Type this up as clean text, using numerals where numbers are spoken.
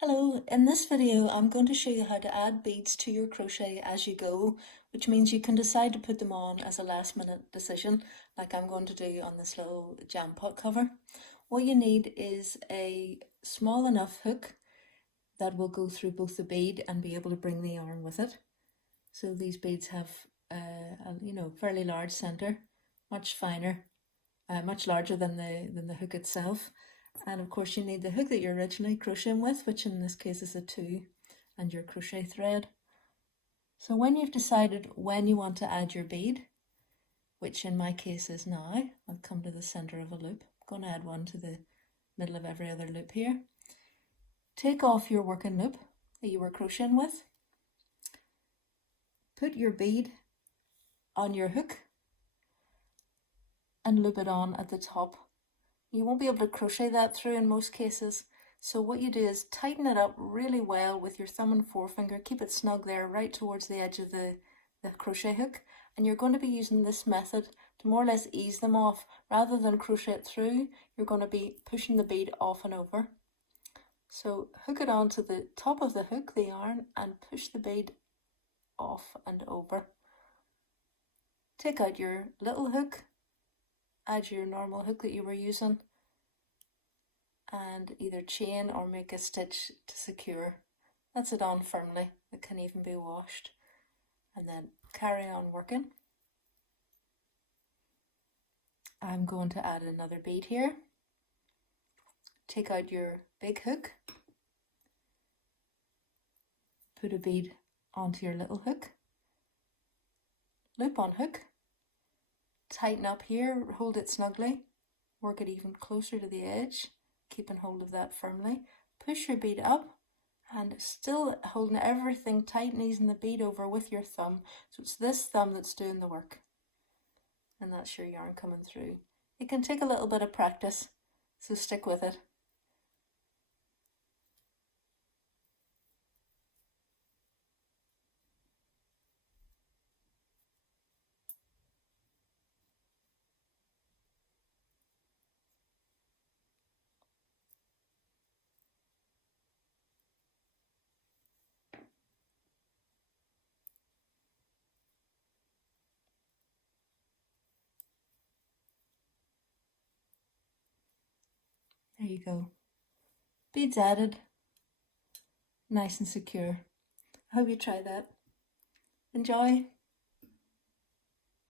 Hello, in this video I'm going to show you how to add beads to your crochet as you go, which means you can decide to put them on as a last minute decision, like I'm going to do on this little jam pot cover. What you need is a small enough hook that will go through both the bead and be able to bring the yarn with it. So these beads have a fairly large center, much finer, much larger than the hook itself. And of course you need the hook that you're originally crocheting with, which in this case is a 2, and your crochet thread. So when you've decided when you want to add your bead, which in my case is now, I'll come to the center of a loop. I'm going to add one to the middle of every other loop here. Take off your working loop that you were crocheting with. Put your bead on your hook and loop it on at the top. You won't be able to crochet that through in most cases, so what you do is tighten it up really well with your thumb and forefinger, keep it snug there right towards the edge of the crochet hook, and you're going to be using this method to more or less ease them off. Rather than crochet it through, you're going to be pushing the bead off and over. So hook it onto the top of the hook, the yarn, and push the bead off and over. Take out your little hook, add your normal hook that you were using, and either chain or make a stitch to secure. That's it on firmly. It can even be washed. And then carry on working. I'm going to add another bead here. Take out your big hook, put a bead onto your little hook, loop on hook, tighten up here, hold it snugly, work it even closer to the edge, keeping hold of that firmly, push your bead up and still holding everything tight and easing the bead over with your thumb. So it's this thumb that's doing the work, and that's your yarn coming through. It can take a little bit of practice, so stick with it. There you go. Beads added, nice and secure. I hope you try that. Enjoy!